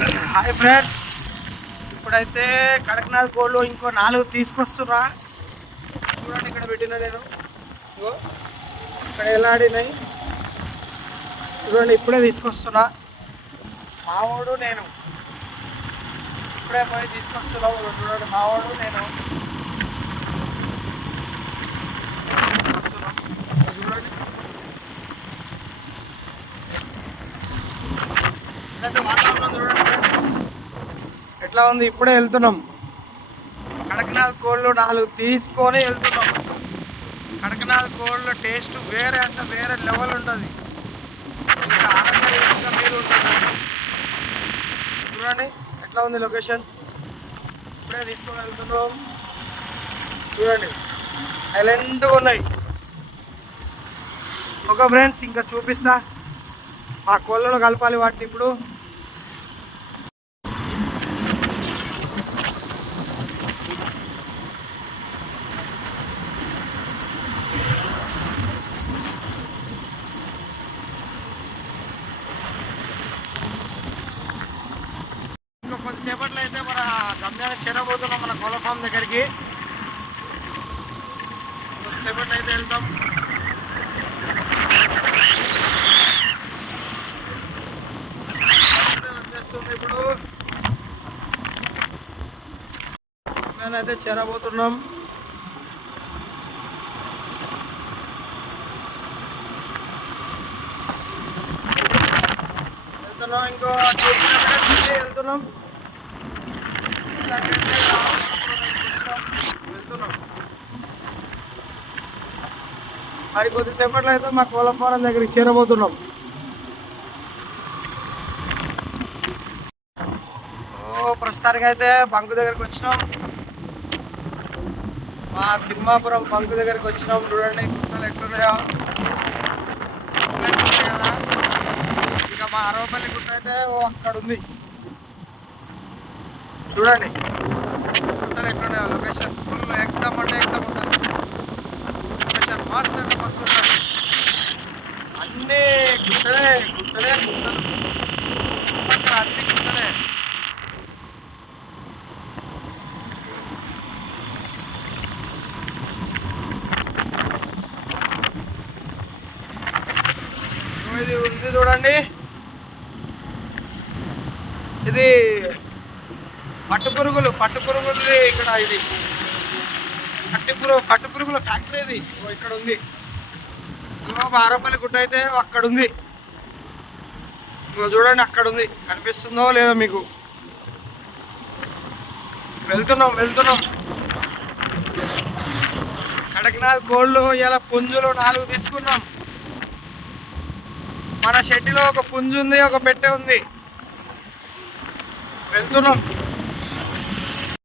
Hi friends ఇప్పుడైతే కడక్నాథ్ కోళ్ళు ఇంకో నాలుగు తీసుకొస్తున్నా. చూడండి ఇక్కడ పెట్టిన నేను. ఇగో ఇక్కడ ఎలా ఆడినాయి. చూడండి ఇప్పుడే తీసుకొస్తున్నా. మావాడు నేను. ఇప్పుడే పోయి తీసుకొస్తున్నావు చూడండి మావాడు నేను. తీసుకొస్తున్నాం. చూడండి. వాతావరణం చూడండి. ఎట్లా ఉంది? ఇప్పుడే వెళ్తున్నాం. కడకనాథ్ కోళ్ళు నాలుగు తీసుకొని వెళ్తున్నాం. కడకనాథ్ కోళ్ళ టేస్ట్ వేరే అంటే వేరే లెవెల్ ఉంటుంది. ఇంకా చూడండి ఎట్లా ఉంది లొకేషన్? ఇప్పుడే తీసుకొని వెళ్తున్నాం. చూడండి సైలెంట్గా ఉన్నాయి. ఒక ఫ్రెండ్స్ ఇంకా చూపిస్తా. మా కోళ్ళలో కలపాలి వాటిని ఇప్పుడు ఇంకా కొద్దిసేపట్లో అయితే మన ఇందాక చేరబోతున్నాం మన కోళ్ళ ఫామ్ దగ్గరికి. కొద్దిసేపట్లో అయితే వెళ్తాం అయితే వచ్చేస్తుంది ఇప్పుడు. అయితే చేరబోతున్నాం. వెళ్తున్నాం ఇంకో వెళ్తున్నాం. మరి కొద్దిసేపట్లో అయితే మా కోళ్ళ దగ్గరికి చేరబోతున్నాం. ఓ ప్రస్తుతానికి అయితే బంకు దగ్గరికి వచ్చినాం. మా తిమ్మాపురం బంకు దగ్గరికి వచ్చినాం. చూడండి గుట్టలు ఎట్లున్నాయో. కదా? ఇక మా అరవపల్లి గుట్ట అయితే ఓ అక్కడ ఉంది చూడండి. ఎట్లున్నాయో లొకేషన్ ఫుల్ అంటే ఉంటుంది లొకేషన్ మస్త్ అంటే మస్తు ఉంటుంది అన్నీ ఇది ఉంది చూడండి. ఇది పట్టు పురుగులు పట్టు పురుగులు ఇక్కడ ఇది. పట్టు పురుగు పట్టు పురుగుల ఫ్యాక్టరీ ఇది. ఇక్కడ ఉంది బారపల్లి గుట్ట అయితే అక్కడ ఉంది చూడండి అక్కడ ఉంది కనిపిస్తుందో లేదో మీకు. వెళ్తున్నాం వెళ్తున్నాం. కడక్నాథ్ కోళ్ళు ఇలా పుంజులు నాలుగు తీసుకున్నాం. మన షెడ్లో ఒక పుంజు ఉంది ఒక పెట్టె ఉంది. వెళ్తున్నాం.